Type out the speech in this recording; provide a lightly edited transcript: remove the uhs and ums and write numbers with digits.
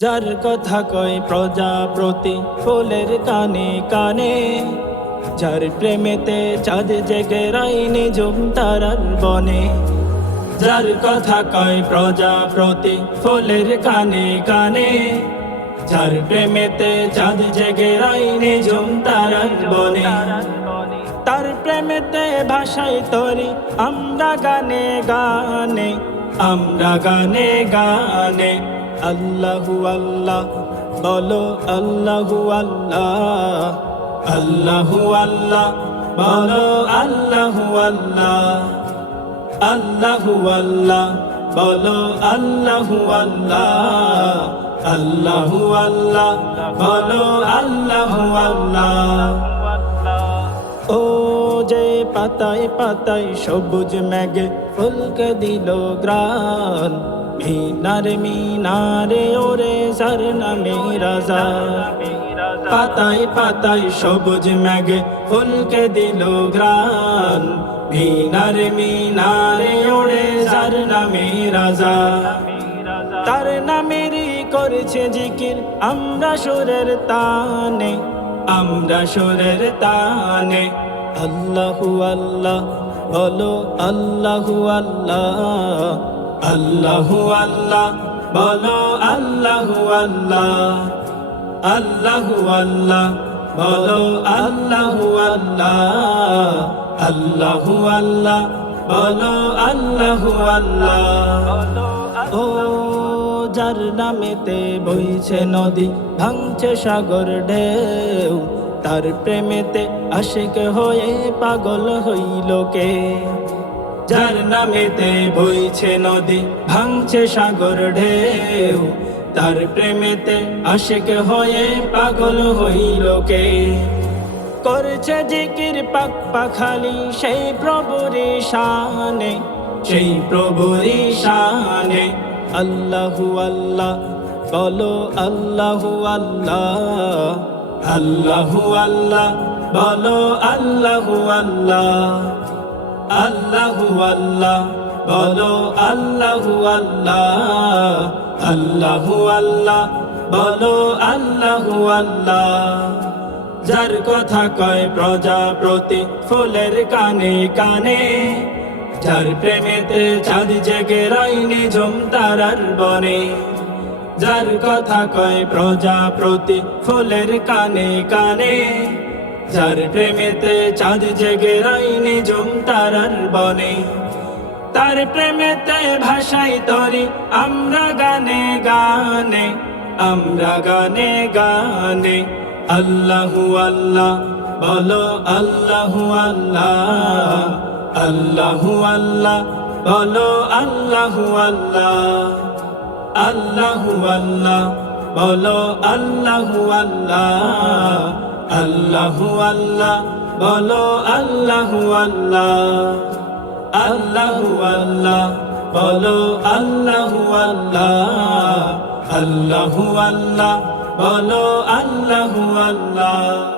যার কথা কয় প্রজাপতি ফুলের কানে কানে, যার প্রেমেতে চাঁদ জেগে রাইনি ঝুম তারার বনে। যার কথা কয় প্রজাপতি ফুলের কানে কানে, যার প্রেমেতে চাঁদ জেগে রাইনি ঝুম তারার বনে। তার প্রেমেতে ভাষাই তরি আমরা গানে গানে, আমরা গানে গানে। আল্লাহু আল্লাহ বলো আল্লাহু আল্লাহ, আল্লাহু আল্লাহ বলো আল্লাহু আল্লাহ, আল্লাহু আল্লাহ বলো আল্লাহু আল্লাহ, আল্লাহু আল্লাহ বলো আল্লাহু আল্লাহ। ও যে পাতায় পাতায় সবুজ মেঘে ফুলকে দিল গ্রাণ, মিনারে মিনারে ওরে ঝরনা মেরা জান। পাতায় পাতায় সবুজ মেঘে ফুলকে দিল গ্রাণ, মিনারে মিনারে ওরে ঝরনা মেরা জান। তার নামেরই করছে জিকির আমরা সুরের তানে, আমরা সুরের তানে। আল্লাহু আল্লাহ বলো আল্লাহু আল্লাহ, আল্লাহু আল্লাহ বলো আল্লাহু আল্লাহ, আল্লাহু আল্লাহ বলো আল্লাহু আল্লাহ, আল্লাহু আল্লাহ বলো আল্লাহু আল্লাহ। ও যার নামেতে বইছে নদী ভাঙছে সাগর ঢেউ, তার প্রেমেতে আশিক হয়ে পাগল হইল কে। যার নামেতে বইছে নদী ভাঙছে সাগর ঢেউ, তার প্রেমেতে আশিক হয়ে পাগল হইল কে। করছে জিকির পাক পাখালি সেই প্রভুর শানে, সেই প্রভুর শানে। আল্লাহু আল্লাহ বলো আল্লাহু আল্লাহ, আল্লাহু আল্লাহ বলো আল্লাহু আল্লাহ, আল্লাহু আল্লাহ বলো আল্লাহু আল্লাহ, আল্লাহু আল্লাহ বলো আল্লাহু আল্লাহ। যার কথা কয় প্রজাপতি ফুলের কানে কানে, যার প্রেমেতে চাঁদ জেগে রাইনি ঝুম তারার বনে। যার কথা কয় প্রজাপতি ফুলের কানে কানে, যার প্রেমেতে চাঁদ জেগে রাইনি ঝুম তারার বনে। তার প্রেমেতে ভাষাই তরি আমরা গানে গানে, আমরা গানে গানে। আল্লাহু আল্লাহ বলো আল্লাহু আল্লাহ, আল্লাহু আল্লাহ বলো আল্লাহু আল্লাহ, আল্লাহু আল্লাহ বলো আল্লাহু আল্লাহ, আল্লাহু আল্লাহ বলো আল্লাহু আল্লাহ, আল্লাহু আল্লাহ বলো আল্লাহু আল্লাহ, আল্লাহু আল্লাহ বলো আল্লাহু আল্লাহ।